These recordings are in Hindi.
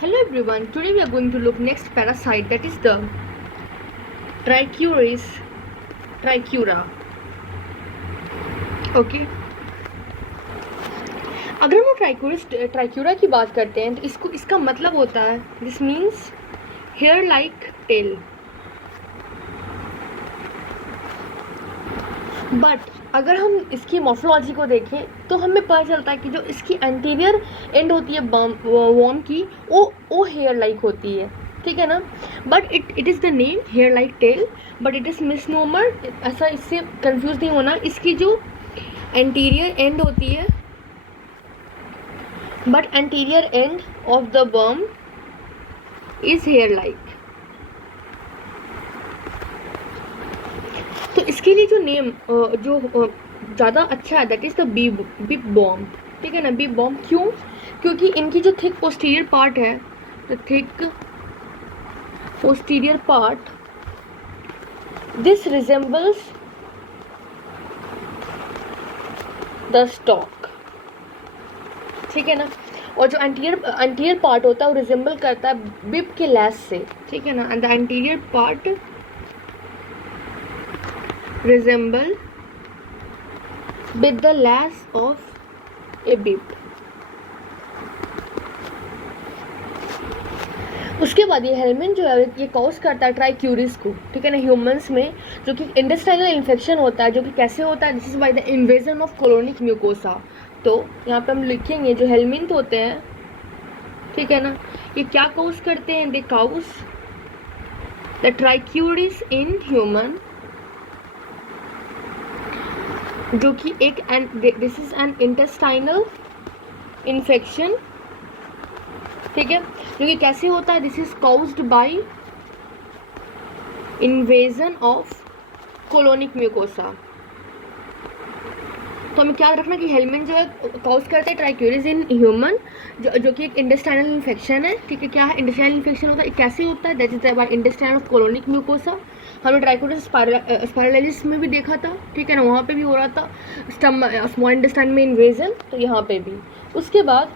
Hello everyone, today we are going to look next parasite, that is the Trichuris trichura. Okay. अगर हम ट्राइक्यूरस ट्राइक्यूरा की बात करते हैं तो इसका मतलब होता है this means hair like tail. But अगर हम इसकी मॉर्फोलॉजी को देखें तो हमें पता चलता है कि जो इसकी एंटीरियर एंड होती है वॉर्म की वो हेयर लाइक होती है, ठीक है ना। But it is the name hair like tail, but it is misnomer, ऐसा इससे कंफ्यूज नहीं होना। इसकी जो एंटीरियर एंड होती है, but anterior end of the worm is hair like. तो इसके लिए जो नेम जो ज़्यादा अच्छा है that is the whipworm, ठीक है ना। बिब बॉम क्यों? क्योंकि इनकी जो थिक पोस्टीरियर पार्ट है, the thick posterior part, this resembles the stock, ठीक है ना। और जो एंटीरियर पार्ट होता है वो रिजेंबल करता है बिब के लैस से, ठीक है ना। And the anterior part resemble with the lash of a bib। उसके बाद ये हेलमिन जो है ये कॉज करता है ट्राइक्यूरिस को, ठीक है ना, ह्यूमंस में, जो कि इंटेस्टाइनल इन्फेक्शन होता है। जो कि कैसे होता है? This is by the invasion of colonic mucosa. तो यहाँ पे हम लिखेंगे जो हेलमिन होते हैं, ठीक है ना, ये क्या कॉज करते हैं? They cause the Trichuris in human, जो कि एक this is an intestinal infection, ठीक है। जो कि कैसे होता है? This is caused by invasion of colonic mucosa. तो हमें क्या रखना कि हेलमिन जो है कॉज करते हैं ट्राइक्यूरिस इन ह्यूमन, जो कि एक इंटेस्टाइनल इन्फेक्शन है, ठीक है। क्या है? इंटेस्टाइनल इन्फेक्शन होता है। कैसे होता है? That is by intestinal of colonic mucosa. हमने ट्राइक्यूरिस स्पाइरलिस में भी देखा था, ठीक है ना, वहाँ पे भी हो रहा था स्मॉल इंटेस्टाइन में इन्वेजन, तो यहाँ पे भी। उसके बाद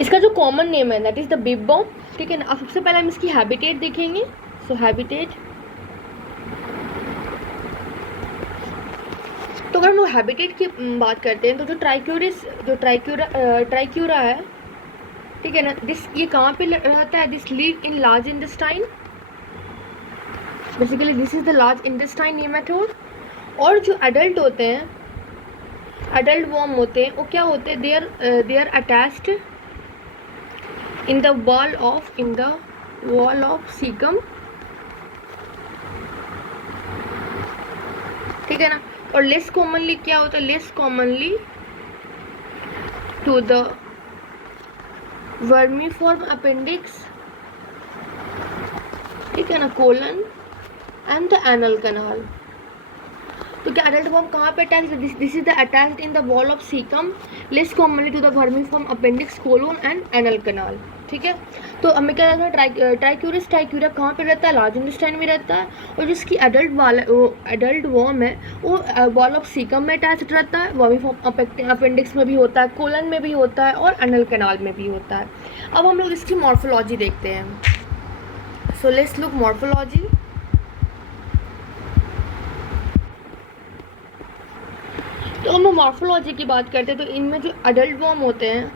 इसका जो कॉमन नेम है that is the whipworm, ठीक है ना। अब सबसे पहले हम इसकी हैबिटेट देखेंगे। सो हैबिटेट, तो अगर हम लोग हैबिटेट की बात करते हैं तो जो ट्राइक्यूरा है, ठीक है ना, दिस ये कहाँ पे रहता है? This live in large intestine, basically this is the large intestine nematode. और जो एडल्ट होते हैं, एडल्ट वॉर्म होते हैं, वो क्या होते हैं? They are attached in the wall of caecum, ठीक है ना। और लेस कॉमनली क्या होता है? Less commonly to the vermiform appendix, ठीक है ना, colon and the anal canal. तो क्या एडल्ट वॉर्म कहाँ पे attach? This is the attached in the wall of caecum, less commonly to the vermiform appendix, colon and anal canal, ठीक है। तो हमें क्या रहता है? ट्राइक्यूरा कहाँ पे रहता है? लार्ज इंटेस्टाइन में रहता है। और जिसकी एडल्ट वॉर्म है वो वॉल ऑफ सीकम में अटैच्ड रहता है, वर्मीफॉर्म अपेंडिक्स में भी होता है, कोलन में भी होता है और एनल कैनाल में भी होता है। अब हम लोग इसकी मॉर्फोलॉजी देखते हैं। So let's look morphology. तो हम मॉर्फोलॉजी की बात करते हैं तो इनमें जो एडल्ट वॉर्म होते हैं,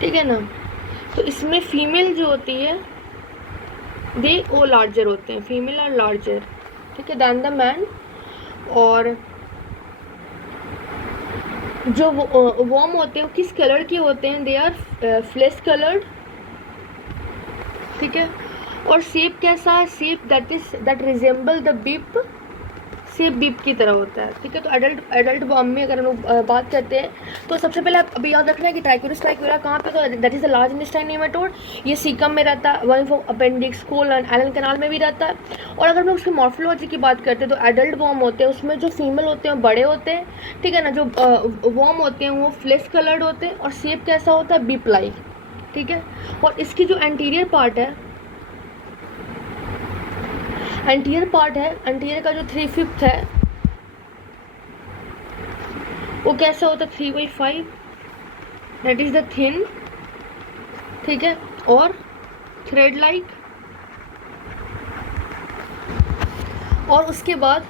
ठीक है ना, तो इसमें फीमेल जो होती है दे वो लार्जर होते हैं, फीमेल और लार्जर, ठीक है, दैन द मैन। और जो वॉर्म होते हैं वो किस कलर के होते हैं? दे आर फ्लेश कलर्ड, ठीक है। और शेप कैसा है? Shape that resemble the bib, shape bib की तरह होता है, ठीक है। तो एडल्ट वॉर्म में अगर हम लोग बात करते हैं तो सबसे पहले अभी याद रखना है कि ट्राइक्यूरा कहाँ पे? तो that is the large intestine nematode, ये सीकम में रहता है, vermiform appendix, colon, anal canal में भी रहता है। और अगर हम लोग उसकी मॉर्फोलॉजी की बात करते हैं तो एडल्ट वॉर्म होते हैं, उसमें जो फीमेल होते हैं बड़े होते हैं, ठीक है ना। जो वॉर्म होते हैं वो फ्लेश कलर्ड होते हैं और शेप कैसा होता है? बिप लाइक, ठीक है। और इसकी जो एंटीरियर पार्ट है, एंटीरियर का जो 3/5 है वो कैसा होता है 3/5, दैट इज द थिन, ठीक है, और थ्रेड लाइक। और उसके बाद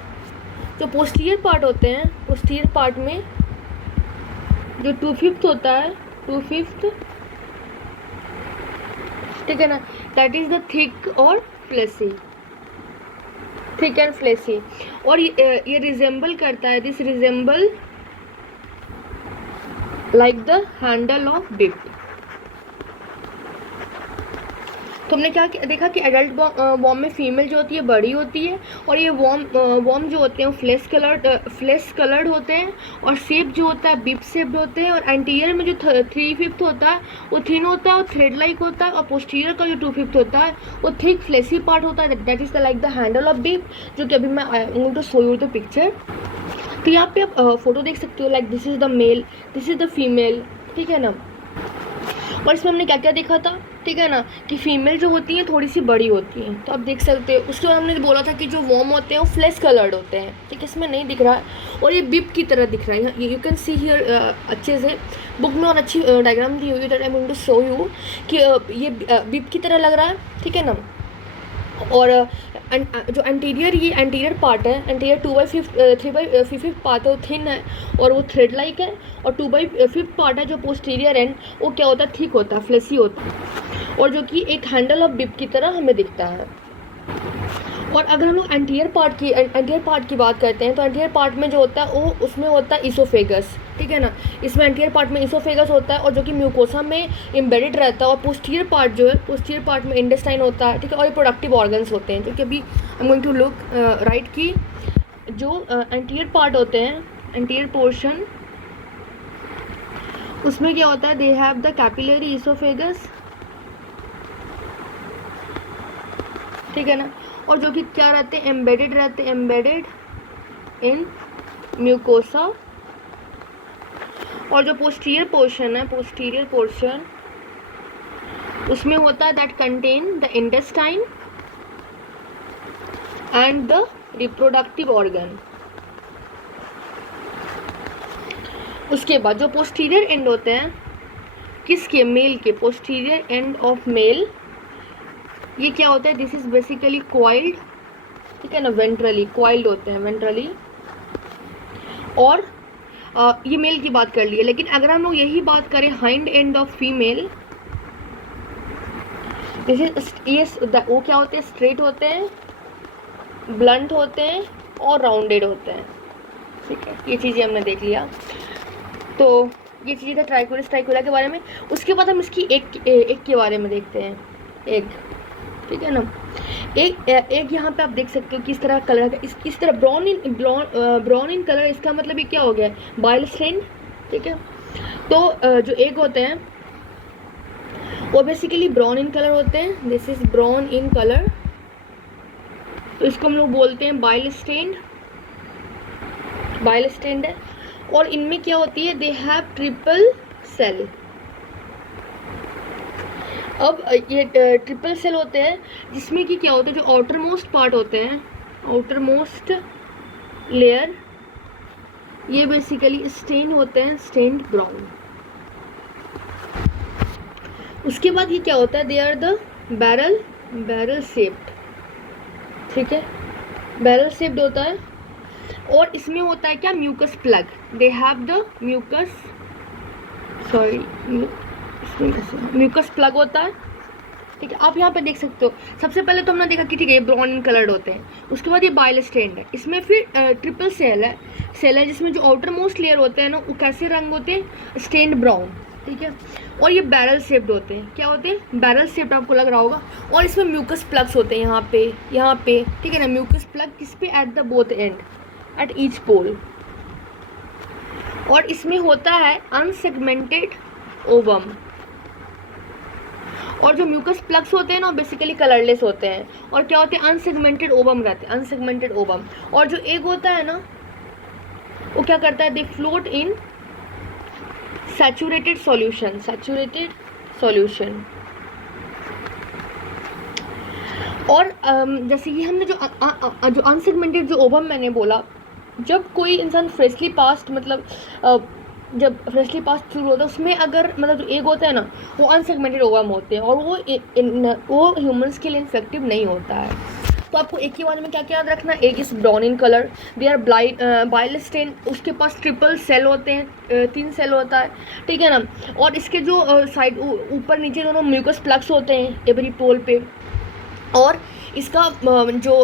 जो पोस्टीरियर पार्ट होते हैं, पोस्टीरियर पार्ट में जो 2/5 होता है, 2/5, ठीक है ना, दैट इज द थिक और फ्लेसी, थिक एंड फ्लेसी। और ये रिजेंबल करता है, this resemble like the handle of beep. तो हमने क्या देखा कि एडल्ट वॉर्म में फीमेल जो होती है बड़ी होती है, और ये वॉर्म जो होते हैं वो फ्लेश कलर्ड होते हैं, और शेप जो होता है बिप शेप्ड होते हैं। और एंटीरियर में जो 3/5 होता है वो थिन होता है और थ्रेड लाइक होता है, और पोस्टीरियर का जो 2/5 होता है वो थिक फ्लेसी पार्ट होता है, that is the like the handle of whip, जो कि अभी मैं I am going to show you the picture. तो यहाँ पे आप फोटो देख सकते हो, like this is the male, this is the female, ठीक है ना। और इसमें हमने क्या क्या देखा था, ठीक है ना, कि फीमेल जो होती हैं थोड़ी सी बड़ी होती हैं, तो आप देख सकते हो। उसके बाद हमने बोला था कि जो वॉर्म होते हैं वो फ्लेश कलर्ड होते हैं, ठीक है, इसमें नहीं दिख रहा है, और ये बिप की तरह दिख रहा है, यू कैन सी हियर अच्छे से बुक में, और अच्छी डायग्राम दी हुई है, that I am going to show you कि ये बिप की तरह लग रहा है, ठीक है ना। और जो एंटीरियर पार्ट है, एंटीरियर 3/5 पार्ट है वो थिन है और वो थ्रेड लाइक है, और 2/5 पार्ट है जो पोस्टीरियर एंड वो क्या होता है, थिक होता है, फ्लेसी होता है, और जो कि एक हैंडल ऑफ बिप की तरह हमें दिखता है। और अगर हम लोग एंटीरियर पार्ट की बात करते हैं, तो एंटीरियर पार्ट में जो होता है वो उसमें होता है इसोफेगस, ठीक है ना, इसमें एंटीरियर पार्ट में इसोफेगस होता है, और जो कि म्यूकोसा में एम्बेडेड रहता है। और पोस्टीरियर पार्ट जो है, पोस्टीरियर पार्ट में इंटेस्टाइन होता है, ठीक है, और ये प्रोडक्टिव ऑर्गन्स होते हैं, क्योंकि अभी I am going to look right की जो एंटीरियर पार्ट होते हैं, एंटीरियर पोर्शन, उसमें क्या होता है, दे हैव द कैपिलरी इसोफेगस, ठीक है ना, और जो कि क्या रहते हैं, एम्बेडेड इन म्यूकोसा। और जो पोस्टीरियर पोर्शन उसमें होता है that contain the intestine and the reproductive organ. उसके बाद जो पोस्टीरियर एंड होते हैं, किसके, मेल के, पोस्टीरियर एंड ऑफ मेल, ये क्या होता है, दिस इज बेसिकली क्वाइल्ड, ठीक है ना, वेंट्रली क्वाइल्ड होते हैं, वेंट्रली। और ये मेल की बात कर ली है, लेकिन अगर हम लोग यही बात करें hind end of female, this is वो क्या होते हैं, स्ट्रेट होते हैं, ब्लंट होते हैं और राउंडेड होते हैं, ठीक है, ये चीज़ें हमने देख लिया। तो ये चीज़ें था ट्राइकोला के बारे में। उसके बाद हम इसकी एक के बारे में देखते हैं, एग, ठीक है ना। एक यहाँ पे आप देख सकते हो किस तरह कलर का, इस तरह ब्राउन इन कलर, इसका मतलब ये क्या हो गया, बाइल स्टेन, ठीक है। तो जो एग होते हैं वो बेसिकली ब्राउन इन कलर होते हैं, this is brown in colour, तो इसको हम लोग बोलते हैं बाइल स्टेन्ड है। और इनमें क्या होती है, दे हैव ट्रिपल सेल। अब ये ट्रिपल सेल होते हैं, जिसमें कि क्या होता है, जो आउटर मोस्ट पार्ट होते हैं, आउटर मोस्ट लेयर, ये बेसिकली स्टेन होते हैं, स्टेन्ड ब्राउन। उसके बाद ये क्या होता है, they are the barrel shaped, ठीक है, बैरल शेप्ड होता है। और इसमें होता है क्या, mucus plug, they have the mucus plug होता है, ठीक है। आप यहाँ पे देख सकते हो, सबसे पहले तो हमने देखा कि ठीक है ये ब्राउन इन कलर्ड होते हैं, उसके बाद ये बाइल स्टेन्ड है, इसमें फिर ट्रिपल सेल है जिसमें जो आउटर मोस्ट लेयर होते हैं ना वो कैसे रंग होते हैं, स्टेन्ड ब्राउन, ठीक है। और ये बैरल शेप्ड होते हैं, क्या होते हैं, बैरल शेप्ड, आपको लग रहा होगा। और इसमें म्यूकस प्लग्स होते हैं यहाँ पे, ठीक है ना, म्यूकस प्लग किस पे, at the both end, at each pole. और इसमें होता है अनसेगमेंटेड ओवम। और जो म्यूकस प्लग्स होते हैं ना बेसिकली कलरलेस होते हैं, और क्या होते हैं, अनसेगमेंटेड ओवम रहते हैं, अनसेगमेंटेड ओवम। और जो एग होता है ना वो क्या करता है, दे फ्लोट इन सैचुरेटेड सॉल्यूशन। और जैसे कि हमने जो अनसेगमेंटेड जो ओवम मैंने बोला, जब कोई इंसान फ्रेशली पास्ट मतलब जब फ्रेशली पास्ट शुरू होता है उसमें अगर मतलब जो एग होता है ना वो अनसेगमेंटेड ओवम होते हैं और वो ह्यूमंस के लिए इन्फेक्टिव नहीं होता है। तो आपको एक ही बारे में क्या क्या याद रखना, egg is brown in colour, they are bile stain, उसके पास ट्रिपल सेल होते हैं, 3 सेल होता है, ठीक है ना। और इसके जो साइड ऊपर नीचे दोनों म्यूकस प्लग्स होते हैं एवरी पोल पे, और इसका जो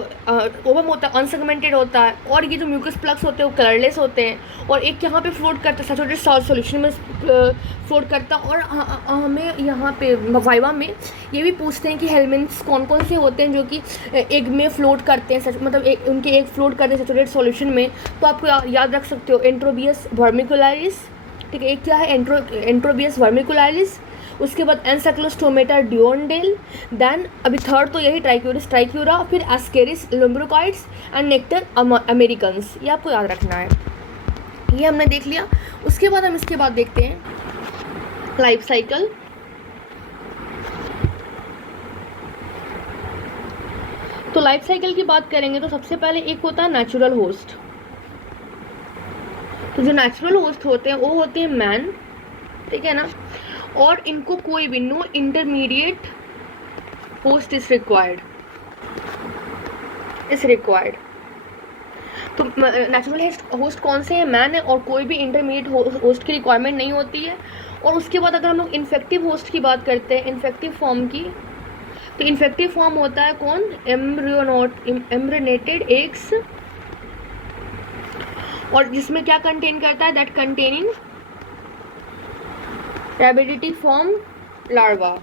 ओवम होता है अनसेगमेंटेड होता है, और ये जो म्यूकस प्लग्स होते हैं वो कलरलेस होते हैं, और एक यहाँ पे फ्लोट करता है सैचुरेटेड सॉल्ट सॉल्यूशन में फ्लोट करता है। और हमें यहाँ पे वाइवा में ये भी पूछते हैं कि हेलमेंट्स कौन कौन से होते हैं जो कि एग में फ्लोट करते हैं, मतलब उनके एग फ्लोट करते हैं सैचुरेटेड सॉल्यूशन में। तो आपको याद रख सकते हो एंट्रोबियस वर्मिकुलरिस, ठीक है, एक क्या है एंट्रोबियस वर्मिकुलरिस, उसके बाद एनसेक्लोस्टोमेटा ड्यूरनडेल, देन अभी थर्ड तो यही ट्राइक्यूरिस ट्राइक्यूरा, फिर Ascaris lumbricoides and nectar Americans, ये आपको याद रखना है। ये हमने देख लिया। उसके बाद हम इसके बाद देखते हैं लाइफ साइकिल। तो लाइफ साइकिल की बात करेंगे तो सबसे पहले एक होता है नेचुरल होस्ट। तो जो नेचुरल होस्ट होते हैं वो होते हैं मैन, ठीक है ना, और इनको कोई भी no intermediate host is required. तो नेचुरल होस्ट कौन से हैं, मैन है, और कोई भी इंटरमीडिएट होस्ट की रिक्वायरमेंट नहीं होती है। और उसके बाद अगर हम लोग इन्फेक्टिव होस्ट की बात करते हैं, इन्फेक्टिव फॉर्म की, तो इन्फेक्टिव फॉर्म होता है कौन, एम्ब्रियोनेटेड एग्स, और जिसमें क्या कंटेन करता है, दैट कंटेनिंग रैबिडिटी फॉर्म लार्वा।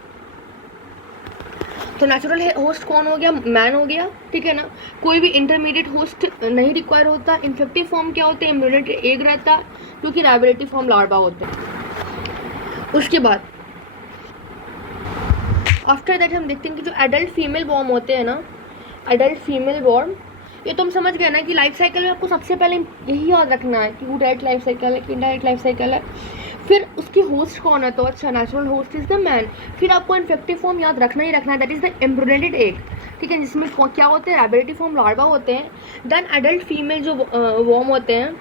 तो नेचुरल होस्ट कौन हो गया, मैन हो गया, ठीक है ना, कोई भी इंटरमीडिएट होस्ट नहीं रिक्वायर होता। इन्फेक्टिव फॉर्म क्या होते हैं, एम्ब्रियोनेटेड एग रहता है, क्योंकि रैबिडिटी फॉर्म लार्वा होते हैं। उसके बाद आफ्टर दैट हम देखते हैं कि जो एडल्ट फीमेल वॉर्म होते हैं ना, एडल्ट फीमेल वॉर्म, ये तो हम समझ गए ना कि लाइफ साइकिल में आपको सबसे पहले यही याद रखना है कि वो डायरेक्ट लाइफ साइकिल है कि इनडायरेक्ट लाइफ साइकिल है। फिर उसकी होस्ट कौन है, तो अच्छा natural host is the man. फिर आपको इन्फेक्टिव फॉर्म याद रखना ही रखना है, that is the embryonated egg, ठीक है, जिसमें क्या होते हैं, रैबिडिटी फॉर्म लार्वा होते हैं। देन एडल्ट फीमेल जो वॉर्म होते हैं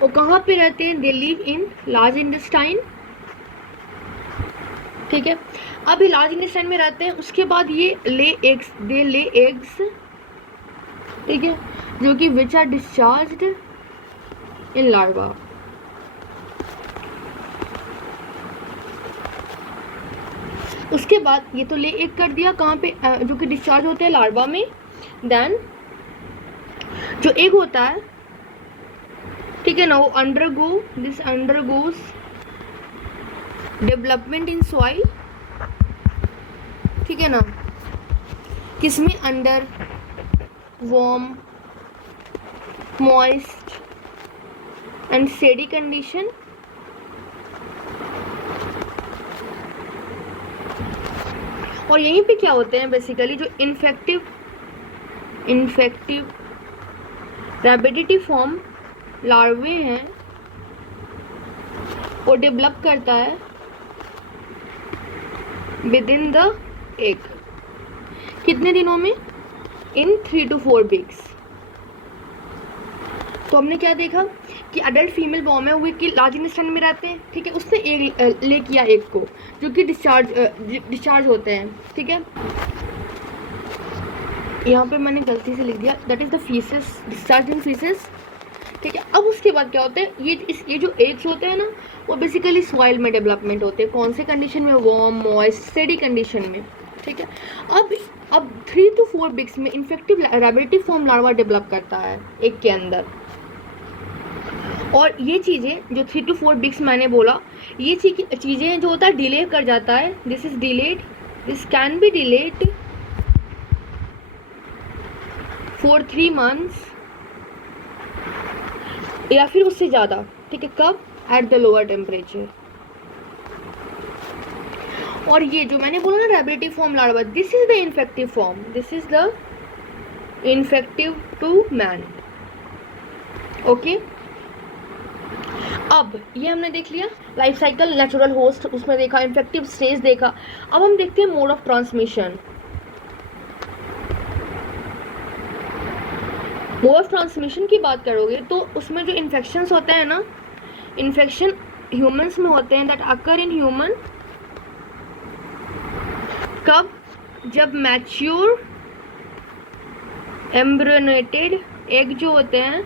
वो कहाँ पे रहते हैं, they live in large intestine, ठीक है, अभी लार्ज इंटेस्टाइन में रहते हैं। उसके बाद ये दे ले एग्स, ठीक है, जो कि which are discharged in larva. उसके बाद ये तो ले एग कर दिया कहाँ पे, जो कि डिस्चार्ज होते हैं लार्वा में। देन जो एग होता है, ठीक है ना, वो अंडरगोज डेवलपमेंट इन सॉइल, ठीक है ना, किसमें, under warm moist and shady condition. और यहीं पे क्या होते हैं बेसिकली, जो इन्फेक्टिव रैबिडिटी फॉर्म लार्वे हैं वो डेवलप करता है विद इन द एग, कितने दिनों में, इन 3 to 4 weeks। तो हमने क्या देखा कि अडल्ट फीमेल वॉर्म है वो कि लार्ज इंटेस्टाइन में रहते हैं, ठीक है, उसने एग ले किया एग को, जो कि डिस्चार्ज होते हैं, ठीक है। यहाँ पे मैंने गलती से लिख दिया, that is the faeces, discharge in faeces, ठीक है। अब उसके बाद क्या होता है, ये जो एग्स होते हैं ना वो बेसिकली सॉइल में डेवलपमेंट होते हैं, कौन से कंडीशन में, वार्म मॉइस्ट स्टेडी कंडीशन में, ठीक है। अब 3 to 4 weeks में इन्फेक्टिव रैबिडिटी फॉर्म लार्वा डेवलप करता है एग के अंदर। और ये चीज़ें जो 3 to 4 weeks मैंने बोला, ये चीज़ें जो होता है डिले कर जाता है, this is delayed, this can be delayed for 3 months या फिर उससे ज़्यादा, ठीक है, कब, एट द लोअर टेम्परेचर। और ये जो मैंने बोला ना rhabditiform larva, this is the infective form, this is the infective to man, okay. अब ये हमने देख लिया लाइफ साइकिल, नेचुरल होस्ट उसमें देखा, इन्फेक्टिव स्टेज देखा। अब हम देखते हैं mode of transmission. Mode of transmission की बात करोगे तो उसमें जो इन्फेक्शंस होते हैं ना, इन्फेक्शन ह्यूमंस में होते हैं दैट अकर इन ह्यूमन कब, जब मैच्योर एम्ब्रियोनेटेड एग जो होते हैं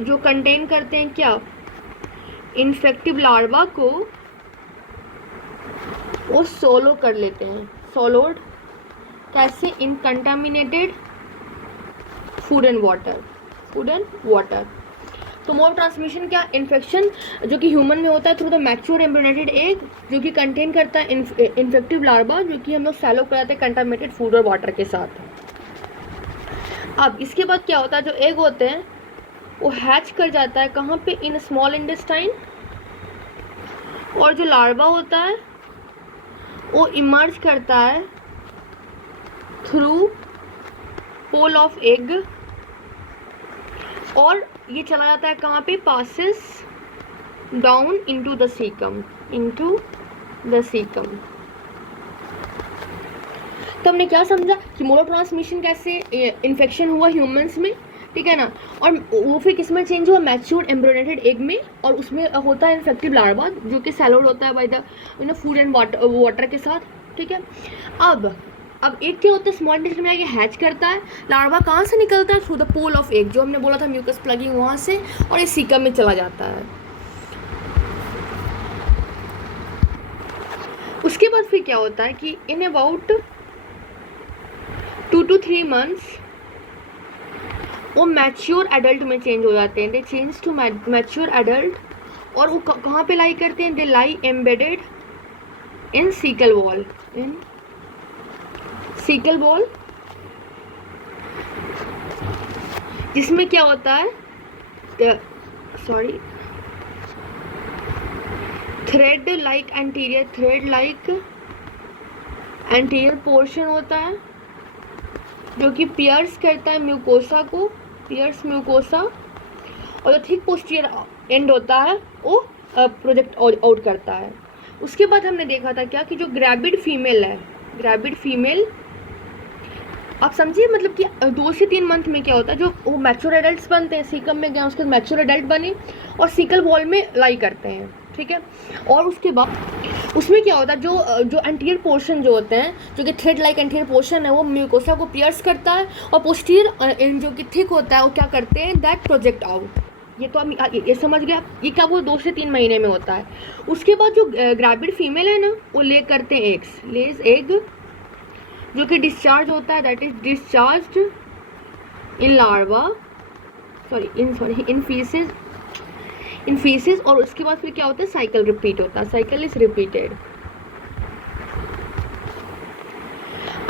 जो कंटेन करते हैं क्या, इन्फेक्टिव लार्वा को वो सोलो कर लेते हैं। सोलोड कैसे, इन कंटामिनेटेड फूड एंड वाटर। तो मोड ऑफ ट्रांसमिशन क्या, इन्फेक्शन जो कि ह्यूमन में होता है through the mature embryonated egg जो कि कंटेन करता है इन्फेक्टिव लार्वा जो कि हम लोग सैलो कराते हैं कंटामिनेटेड फूड और वाटर के साथ। अब इसके बाद क्या होता है, जो एग होते हैं वो हैच कर जाता है कहाँ पे, इन स्मॉल इंटेस्टाइन, और जो लार्वा होता है वो इमर्ज करता है थ्रू पोल ऑफ एग, और ये चला जाता है कहाँ पे, passes down into the caecum, तो हमने क्या समझा कि मोड ऑफ ट्रांसमिशन कैसे इन्फेक्शन हुआ ह्यूमंस में, ठीक है ना, और वो फिर किस में चेंज हुआ, मैच्योर एम्ब्रियोनेटेड एग में, और उसमें होता है इन्फेक्टिव लार्वा जो कि सैलोड होता है by the food and water के साथ, ठीक है। अब एक क्या होता है, स्मॉल इंटेस्टाइन में आके हैच करता है, लार्वा कहाँ से निकलता है, through the pole of egg, जो हमने बोला था म्यूकस प्लगिंग, वहाँ से, और ये सीकम में चला जाता है। उसके बाद फिर क्या होता है कि इन अबाउट 2 to 3 months वो मैच्योर एडल्ट में चेंज हो जाते हैं, they change to mature adult, और वो कहाँ पे लाई करते हैं, they lie embedded in caecal wall, जिसमें क्या होता है, थ्रेड लाइक एंटीरियर पोर्शन होता है जो कि पियर्स करता है म्यूकोसा को, पियर्स म्यूकोसा, और जो थिक पोस्टीरियर एंड होता है वो प्रोजेक्ट आउट करता है। उसके बाद हमने देखा था क्या कि जो ग्रैबिड फीमेल आप समझिए, मतलब कि 2 से 3 मंथ में क्या होता है, जो वो मैच्योर एडल्ट्स बनते हैं, सीकम में गया उसके मैच्योर एडल्ट बने और सीकल वॉल में लाई करते हैं, ठीक है। और उसके बाद उसमें क्या होता है, जो एंटीरियर पोर्शन जो होते हैं, जो कि थ्रेड लाइक एंटीरियर पोर्शन है, वो म्यूकोसा को पियर्स करता है, और पोस्टीरियर जो कि थिक होता है वो क्या करते हैं, दैट प्रोजेक्ट आउट। ये तो हम ये समझ गया, ये क्या वो 2 से 3 महीने में होता है। उसके बाद जो ग्रैबिड फीमेल है ना, वो ले करते हैं लेज एग जो कि डिस्चार्ज होता है, that is discharged in larva, in faeces, और उसके बाद फिर क्या होता है, साइकिल रिपीट होता है, साइकिल इज रिपीटेड।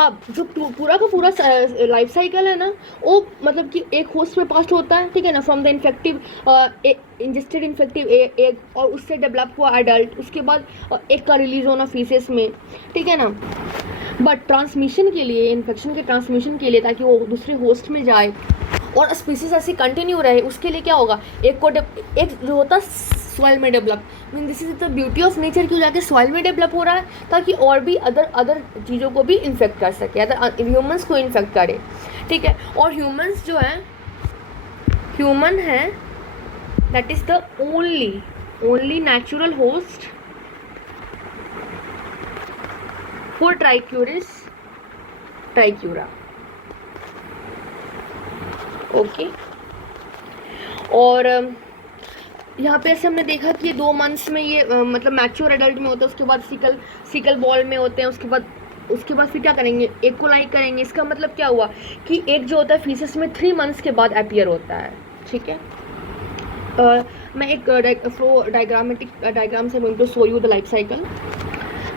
अब जो पूरा का पूरा लाइफ साइकिल है ना, वो मतलब कि एक होस्ट में पास्ट होता है, ठीक है ना, from the ingested infective egg, और उससे डेवलप हुआ एडल्ट, उसके बाद एग का रिलीज होना फीसेस में, ठीक है ना। बट ट्रांसमिशन के लिए, इन्फेक्शन के ट्रांसमिशन के लिए, ताकि वो दूसरे होस्ट में जाए और स्पीसीज ऐसी कंटिन्यू रहे, उसके लिए क्या होगा, एक जो होता है सॉइल में develop, mean this is the beauty of nature, क्यों जाके सॉइल में डेवलप हो रहा है, ताकि और भी अदर चीज़ों को भी इन्फेक्ट कर सके, अदर ह्यूमंस को इन्फेक्ट करे, ठीक है। और ह्यूमंस जो है, ह्यूमन है that is the only natural host for trichiura, okay. और यहाँ पे ऐसे हमने देखा कि 2 मंथ्स में ये मतलब मैच्योर एडल्ट में होता है, उसके बाद सिकल बॉल में होते हैं, उसके बाद फिर क्या करेंगे, एक को लाइक करेंगे। इसका मतलब क्या हुआ कि एक जो होता है फीसेस में 3 मंथ्स के बाद अपीयर होता है, ठीक है। मैं एक डायग्राम से going to show you the life cycle.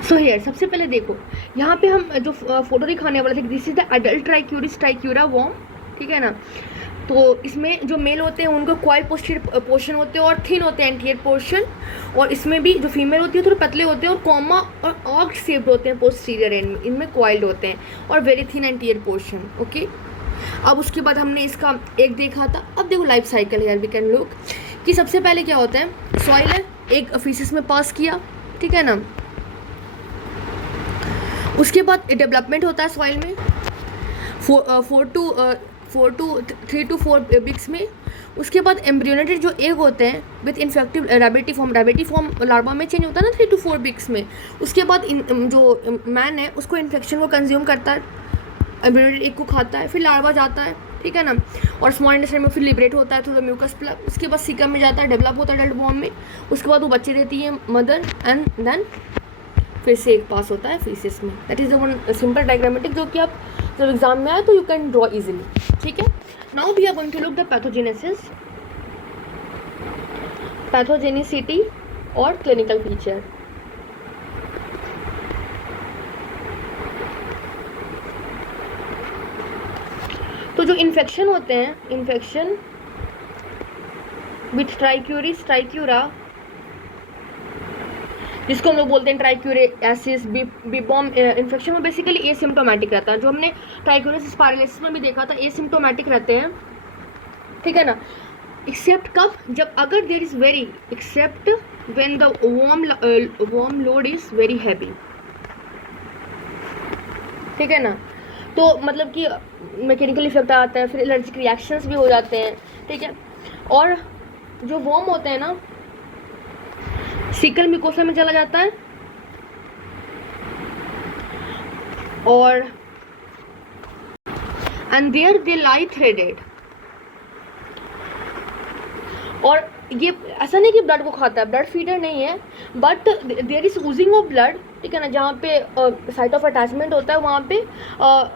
So here सबसे पहले देखो, यहाँ पे हम जो फोटो दिखाने वाले थे, this is the adult trichiura worm, ठीक है ना। तो इसमें जो मेल होते हैं उनको कॉइल पोस्टीरियर पोर्शन होते हैं और थिन होते हैं एंटीरियर पोर्शन, और इसमें भी जो फीमेल होती है थोड़े पतले होते हैं और कॉमा और आर्क शेप्ड होते हैं पोस्टीरियर एंड में, इनमें कॉइल्ड होते हैं और very thin anterior portion, okay. अब उसके बाद हमने इसका एक देखा था। अब देखो लाइफ साइकिल यार वी कैन लुक कि सबसे पहले क्या होता है, सॉइल है, एक फीसिस में पास किया, ठीक है ना। उसके बाद डेवलपमेंट होता है सॉइल में, 3 to 4 वीक्स में। उसके बाद एम्ब्रियोनेटेड जो एग होते हैं विथ इन्फेक्टिव रैबिटी फॉर्म लार्वा में चेंज होता है ना 3 to 4 वीक्स में। उसके बाद जो मैन है उसको इन्फेक्शन को कंज्यूम करता है, एम्ब्रियोनेटेड एग को खाता है, फिर लार्वा जाता है, ठीक है ना, और स्मॉल इंटेस्टाइन में फिर लिबरेट होता है थ्रू द म्यूकस प्लग। उसके बाद सीकम में जाता है, डेवलप होता है एडल्ट फॉर्म में। उसके बाद वो बच्चे देती है मदर, एंड देन फिर से एक पास होता है फीसिस में। That is the one simple diagrammatic जो कि आप जब एग्जाम में आए तो यू कैन ड्रॉ इजीली, ठीक है। Now we are going to look the pathogenicity और क्लिनिकल फीचर। तो जो इन्फेक्शन होते हैं, इन्फेक्शन विथ ट्राइक्यूरा, जिसको हम लोग बोलते हैं ट्राइक्यूरियासिस, बीबॉम इन्फेक्शन में बेसिकली एसिम्प्टोमेटिक रहता है। जो हमने ट्राइक्यूरियासिस पैरालिसिस में भी देखा था, एसिम्प्टोमेटिक रहते हैं, ठीक है ना, एक्सेप्ट कब, जब अगर there is very, except when the worm load is very heavy, ठीक है ना। तो मतलब कि मैकेनिकल इफेक्ट आता है, फिर एलर्जिक रिएक्शंस भी हो जाते हैं, ठीक है। और जो वार्म होते हैं ना, सीकल म्यूकोसा में चला जाता है, और and there they lie threaded. और ये ऐसा नहीं कि ब्लड को खाता है, ब्लड फीडर नहीं है, but there is oozing of blood, ठीक है ना। जहाँ पे साइट ऑफ अटैचमेंट होता है वहाँ पे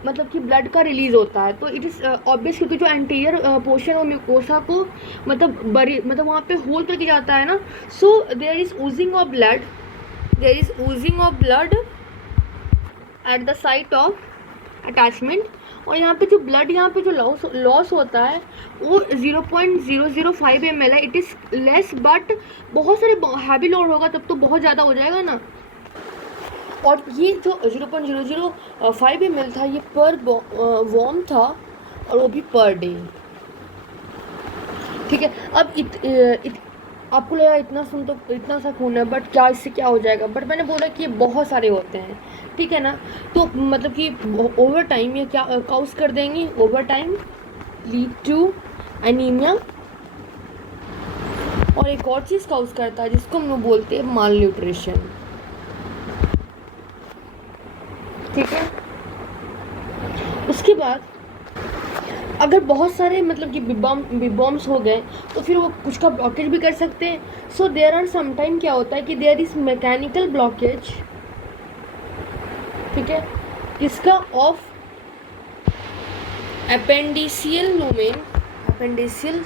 मतलब कि ब्लड का रिलीज होता है। तो इट इज़ ऑब्वियस, क्योंकि जो एंटीरियर पोर्शन और म्यूकोसा को मतलब वहाँ पे होल्ड करके जाता है ना। So there is oozing of blood at the site of attachment. और यहाँ पे जो ब्लड यहाँ पे जो लॉस होता है वो 0.005 ml है। इट इज़ लेस, बट बहुत सारे हैवी लोड होगा तब तो बहुत ज़्यादा हो जाएगा ना। और ये जो 0.005 ml था, ये पर वॉर्म था, और वो भी पर डे, ठीक है। अब आपको लगा इतना सा खून है, बट क्या इससे क्या हो जाएगा, बट मैंने बोला कि ये बहुत सारे होते हैं, ठीक है ना। तो मतलब कि ओवर टाइम ये क्या काउज कर देंगे, over time lead to anaemia. और एक और चीज़ काउज करता है जिसको हम लोग बोलते हैं माल न्यूट्रिशन, ठीक है। उसके बाद अगर बहुत सारे मतलब कि बिबॉम्स हो गए तो फिर वो कुछ का ब्लॉकेज भी कर सकते हैं। सो देयर आर समटाइम क्या होता है कि देयर इज मैकेनिकल ब्लॉकेज, ठीक है, किसका, ऑफ एपेंडिशियल लूमेन, एपेंडिशियल,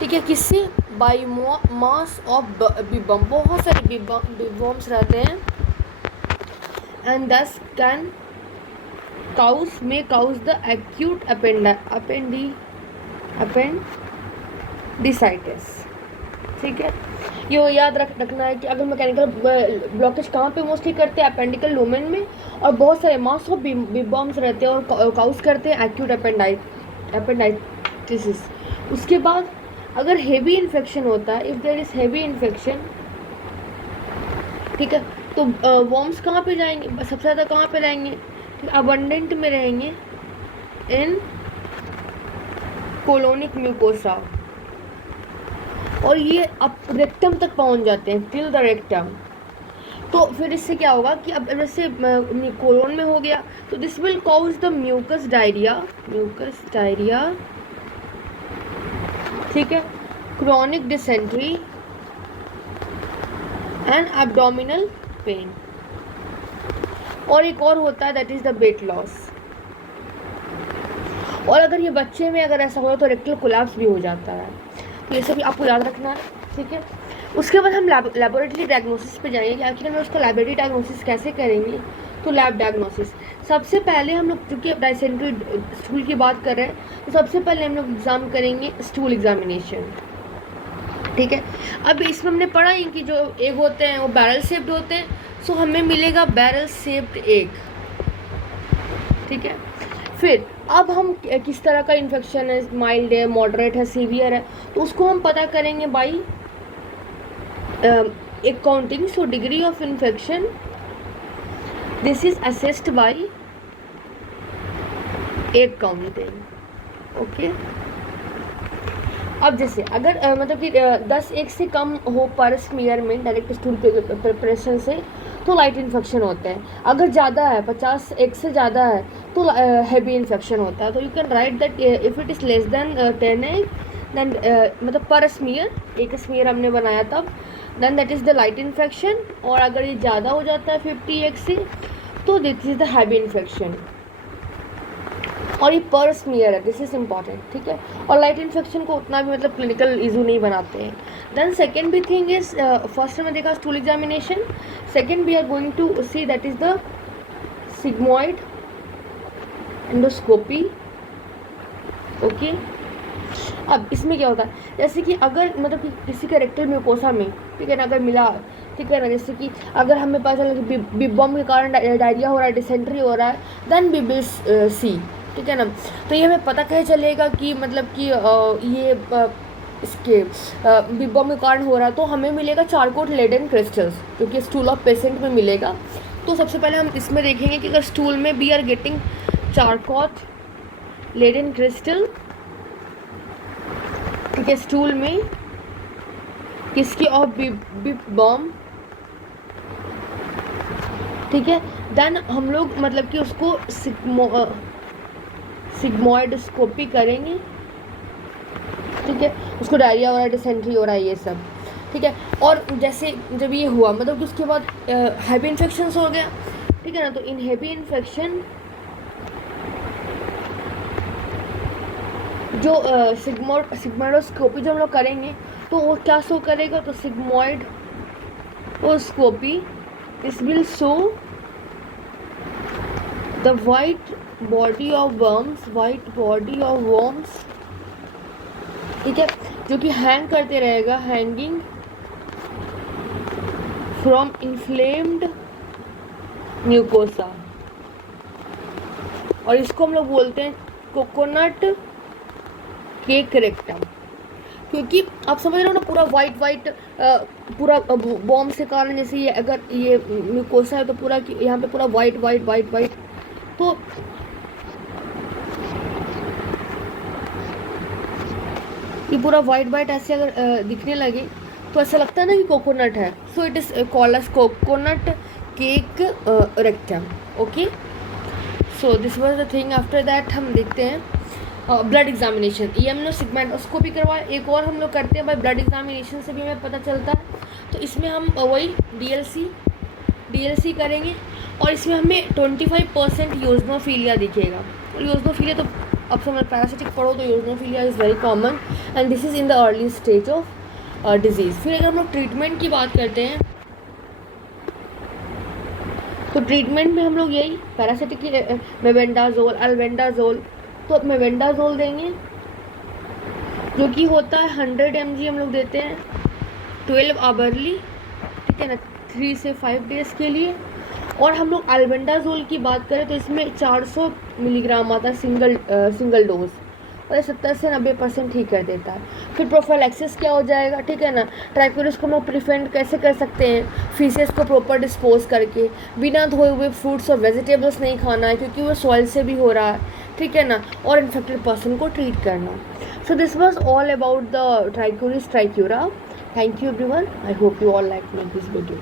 ठीक है, किससे, बाई मास ऑफ बिबॉम, बहुत सारे बिबॉम्स रहते हैं, एंड दस can may cause the acute appendicitis, ठीक है। ये याद रखना है कि अगर मैकेनिकल ब्लॉकेज कहाँ पे मोस्टली करते हैं, अपेंडिकल लूमेन में, और बहुत सारे मास ऑफ बिबॉम्स रहते हैं और काउज करते हैं एक्यूट अपेंडाइटिस। उसके बाद अगर हेवी इन्फेक्शन होता है, if there is heavy infection, ठीक है, तो वॉर्म्स कहाँ पे जाएंगे, सबसे ज़्यादा कहाँ पे रहेंगे, अबंडेंट में रहेंगे इन कोलोनिक म्यूकोसा, और ये अब रेक्टम तक पहुंच जाते हैं, टिल द रेक्टम। तो फिर इससे क्या होगा कि अब जैसे कोलोन में हो गया तो this will cause the mucus diarrhoea, ठीक है, chronic dysentery and abdominal pain. और एक और होता है that is the weight loss. और अगर ये बच्चे में अगर ऐसा हो तो रेक्टल कोलैप्स भी हो जाता है। तो ये सब आपको याद रखना है, ठीक है। उसके बाद हम लैबोरेटरी डायग्नोसिस पे जाएंगे कि आखिर हम उसका लैबोरेटरी डायग्नोसिस कैसे करेंगे। तो लैब डायग्नोसिस सबसे पहले हम लोग, चूँकि डायसेंट्री स्टूल की बात कर रहे हैं, तो सबसे पहले हम लोग एग्ज़ाम करेंगे स्टूल एग्जामिनेशन, ठीक है। अब इसमें हमने पढ़ा ही कि जो एग होते हैं वो बैरल शेप्ड होते हैं, सो हमें मिलेगा बैरल शेप्ड एग, ठीक है। फिर अब हम किस तरह का इन्फेक्शन है, माइल्ड है, मॉडरेट है, सीवियर है, तो उसको हम पता करेंगे बाई एक counting. So degree of infection, this is assessed by एक काउंटिंग। ओके, अब जैसे अगर मतलब कि 10 एक से कम हो पर स्मीयर में डायरेक्ट स्टूल के प्रिपरेशन से तो लाइट इन्फेक्शन होता है। अगर ज़्यादा है 50 एक से ज़्यादा है तो हैवी इन्फेक्शन होता है। तो you can write that if it is less than 10 egg then मतलब पर स्मीयर एक स्मीयर हमने बनाया तब then that is the light infection. और अगर ये ज़्यादा हो जाता है 50 एक से तो this is the heavy infection. और ये पर स्मीयर है, दिस इज इम्पॉर्टेंट, ठीक है। और लाइट इन्फेक्शन को उतना भी मतलब क्लिनिकल इशू नहीं बनाते हैं। देन सेकेंड भी थिंग इज फर्स्ट में देखा stool examination, second we are going to see that is the sigmoid endoscopy. Okay, अब इसमें क्या होता है, जैसे कि अगर मतलब कि किसी के रेक्टल म्यूकोसा में, ठीक है ना, अगर मिला, ठीक है ना, जैसे कि अगर हमें पता चला कि बिबॉम के कारण डायरिया हो रहा है, डिसेंट्री हो रहा है, देन वी विल सी, ठीक है ना। तो ये हमें पता कैसे चलेगा कि मतलब कि ये इसके बिबॉम के कारण हो रहा है। तो हमें मिलेगा चारकोट लेडन क्रिस्टल्स, क्योंकि स्टूल ऑफ पेशेंट में मिलेगा। तो सबसे पहले हम इसमें देखेंगे कि अगर स्टूल में we are getting Charcot Leyden crystal, ठीक है, स्टूल में किसकी ऑफ बिबॉम, ठीक है, देन हम लोग मतलब कि उसको सिग्मोइडोस्कोपी करेंगे, ठीक है, उसको डायरिया हो रहा है, डिसेंट्री हो रहा है, ये सब, ठीक है। और जैसे जब ये हुआ मतलब कि उसके बाद हैवी इन्फेक्शन हो गया, ठीक है ना। तो इन हैवी इन्फेक्शन जो सिग्मोइडोस्कोपी जो हम लोग करेंगे तो वो क्या शो करेगा, तो sigmoidoscopy this will show the white body of worms, ठीक है, जो कि हैंग करते रहेगा, हैंगिंग फ्रॉम इन्फ्लेम्ड म्यूकोसा। और इसको हम लोग बोलते हैं कोकोनट केक रेक्टम, क्योंकि आप समझ रहे हो ना, पूरा वाइट पूरा बॉम्ब के कारण, जैसे ये अगर ये म्यूकोसा है तो पूरा यहाँ पे पूरा वाइट, तो ये पूरा वाइट ऐसे अगर दिखने लगे तो ऐसा लगता है ना कि कोकोनट है। So it is called as coconut cake rectum. Okay, so this was the thing. After that हम देखते हैं ब्लड एग्जामिनेशन। ये हमने सिग्मोइडोस्कोपी करवाया, एक और हम लोग करते हैं भाई ब्लड एग्जामिनेशन से भी हमें पता चलता है। तो इसमें हम वही डीएलसी करेंगे और इसमें हमें 25% यूजनोफिलिया दिखेगा। और यूजनोफिलिया तो अब समझ पैरासिटिक पढ़ो तो eosinophilia is very common and this is in the early stage of disease. फिर अगर हम लोग ट्रीटमेंट की बात करते हैं तो ट्रीटमेंट में हम लोग यही पैरासिटिक मेबेंडाजोल, अल्बेंडाजोल, तो मेबेंडाजोल देंगे जो कि होता है 100 mg हम लोग देते हैं 12 आवरली, ठीक है ना, 3 से 5 डेज़ के लिए। और हम लोग अल्बेंडाजोल की बात करें तो इसमें 400 मिलीग्राम आता है सिंगल डोज, और ये 70 से 90% ठीक कर देता है। फिर प्रोफाइलैक्सिस क्या हो जाएगा, ठीक है ना, ट्राइकोरिस को हम लोग प्रिवेंट कैसे कर सकते हैं, फीसेस को प्रॉपर डिस्पोज करके, बिना धोए हुए फ्रूट्स और वेजिटेबल्स नहीं खाना है क्योंकि वो सॉइल से भी हो रहा है, ठीक है ना, और इन्फेक्टेड पर्सन को ट्रीट करना। So this was all about the Trichuris trichiura. Thank you everyone, I hope you all like my this video.